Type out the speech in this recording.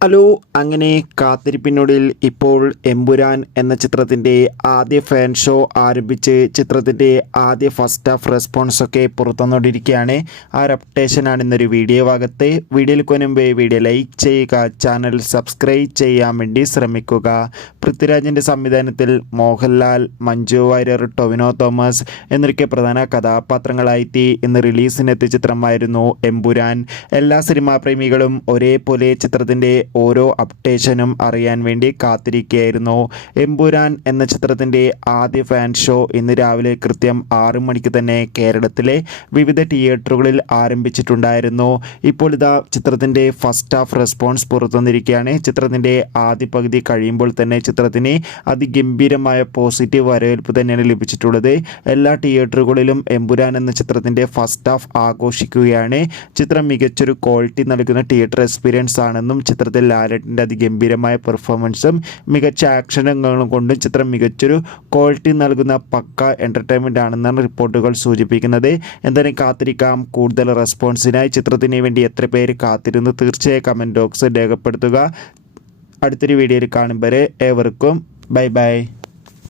Hello, അങ്ങനെ കാത്തിരിപ്പിനൊടുവിൽ ഇപ്പോൾ എമ്പുരാൻ എന്ന ചിത്രത്തിൻ്റെ ആദ്യ ഫാൻ ഷോ ആരംഭിച്ച് ചിത്രത്തിൻ്റെ ആദ്യ ഫസ്റ്റ് ഹാഫ് റെസ്പോൺസൊക്കെ പുറത്തുവന്നുകൊണ്ടിരിക്കുകയാണ്. ആ ഒരു അപ്ഡേഷനാണ് ഇന്നൊരു വീഡിയോ ഭാഗത്ത്. വീഡിയോയിൽ മുൻപ് വീഡിയോ ലൈക്ക് ചെയ്യുക, ചാനൽ സബ്സ്ക്രൈബ് ചെയ്യാൻ വേണ്ടി ശ്രമിക്കുക. പൃഥ്വിരാജിൻ്റെ സംവിധാനത്തിൽ മോഹൻലാൽ, മഞ്ജു വാര്യർ, ടൊവിനോ തോമസ് എന്നൊക്കെ പ്രധാന കഥാപാത്രങ്ങളായിട്ട് ഇന്ന് റിലീസിനെത്തിയ ചിത്രമായിരുന്നു എമ്പുരാൻ. എല്ലാ സിനിമാ പ്രേമികളും ഒരേപോലെ ചിത്രത്തിൻ്റെ ഓരോ അപ്ഡേഷനും അറിയാൻ വേണ്ടി കാത്തിരിക്കുകയായിരുന്നു. എമ്പുരാൻ എന്ന ചിത്രത്തിൻ്റെ ആദ്യ ഫാൻ ഷോ ഇന്ന് രാവിലെ കൃത്യം 6 മണിക്ക് തന്നെ കേരളത്തിലെ വിവിധ തിയേറ്ററുകളിൽ ആരംഭിച്ചിട്ടുണ്ടായിരുന്നു. ഇപ്പോൾ ഇതാ ചിത്രത്തിൻ്റെ ഫസ്റ്റ് ഹാഫ് റെസ്പോൺസ് പുറത്തുവന്നിരിക്കുകയാണ്. ചിത്രത്തിൻ്റെ ആദ്യ പകുതി കഴിയുമ്പോൾ തന്നെ ചിത്രത്തിന് അതിഗംഭീരമായ പോസിറ്റീവ് വരവേൽപ്പ് തന്നെയാണ് ലഭിച്ചിട്ടുള്ളത്. എല്ലാ തിയേറ്ററുകളിലും എമ്പുരാൻ എന്ന ചിത്രത്തിൻ്റെ ഫസ്റ്റ് ഹാഫ് ആഘോഷിക്കുകയാണ്. ചിത്രം മികച്ചൊരു ക്വാളിറ്റി നൽകുന്ന തിയേറ്റർ എക്സ്പീരിയൻസ് ആണെന്നും ചിത്രത്തിൽ ലാലേട്ടൻ്റെ അതിഗംഭീരമായ പെർഫോമൻസും മികച്ച ആക്ഷൻ രംഗങ്ങളും കൊണ്ടും ചിത്രം മികച്ചൊരു ക്വാളിറ്റി നൽകുന്ന പക്ക എൻ്റർടൈൻമെൻ്റ് ആണെന്നാണ് റിപ്പോർട്ടുകൾ സൂചിപ്പിക്കുന്നത്. എന്തായാലും കാത്തിരിക്കാം കൂടുതൽ റെസ്പോൺസിനായി. ചിത്രത്തിന് വേണ്ടി എത്ര പേര് കാത്തിരുന്നു തീർച്ചയായും കമൻറ്റ് ബോക്സിൽ രേഖപ്പെടുത്തുക. അടുത്തൊരു വീഡിയോയിൽ കാണും വരെ ഏവർക്കും ബൈ ബൈ.